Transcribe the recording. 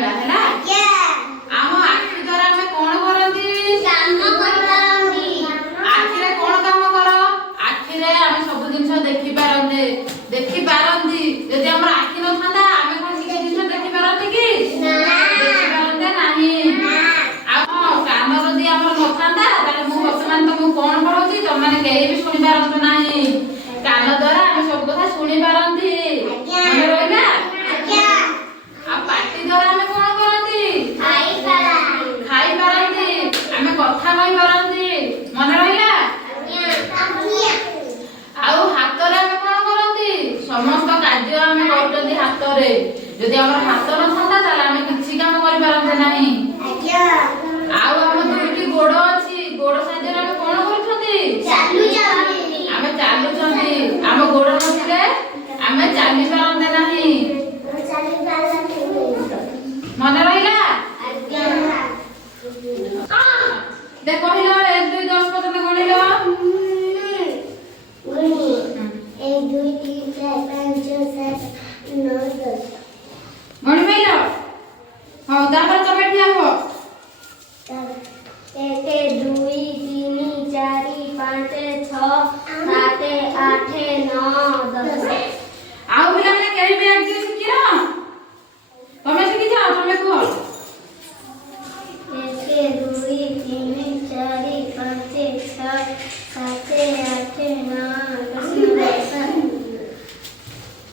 ଜାଣିବା ହେଲା। ଆମ ଆଖି ଦ୍ୱାରା ଆମେ କଣ କରନ୍ତି? ଆଖିରେ କଣ କାମ କର? ଆଖିରେ ଆମେ ସବୁ ଜିନିଷ ଦେଖିପାରନ୍ତି। ଯଦି ଆମର ଆଖି ନଥାନ୍ତା ଆମେ କଣ କିଛି ଜିନିଷ ଦେଖିପାରନ୍ତି କି? ଦେଖିପାରନ୍ତେ ନାହିଁ। ଆଉ କାନ ଯଦି ଆମର ନଥାନ୍ତା ତାହେଲେ ମୁଁ ବର୍ତ୍ତମାନ ତମକୁ କଣ ପଢଉଛି ତମମାନେ କେହି ବି ଶୁଣିପାରନ୍ତି ନାହିଁ। କାନ ଦ୍ୱାରା ଆମେ ସବୁ କଥା ଶୁଣିପାରନ୍ତି। ମନେ ରହିଲା? ଆଉ ପାଟି ଦ୍ୱାରା ଆମେ କଣ କରନ୍ତି? ଖାଇପାରନ୍ତି। ଆମେ କଥା କହିପାରନ୍ତି। ମନେ ରହିଲା? ଆଉ ହାତରେ ଆମେ କଣ କରନ୍ତି? ସମସ୍ତ କାର୍ଯ୍ୟ ଆମେ କରୁଛନ୍ତି ହାତରେ। ଯଦି ଆମର ହାତ ନଥାନ୍ତା ତାହେଲେ ଆମେ କିଛି କାମ କରିପାରନ୍ତେ ନାହିଁ।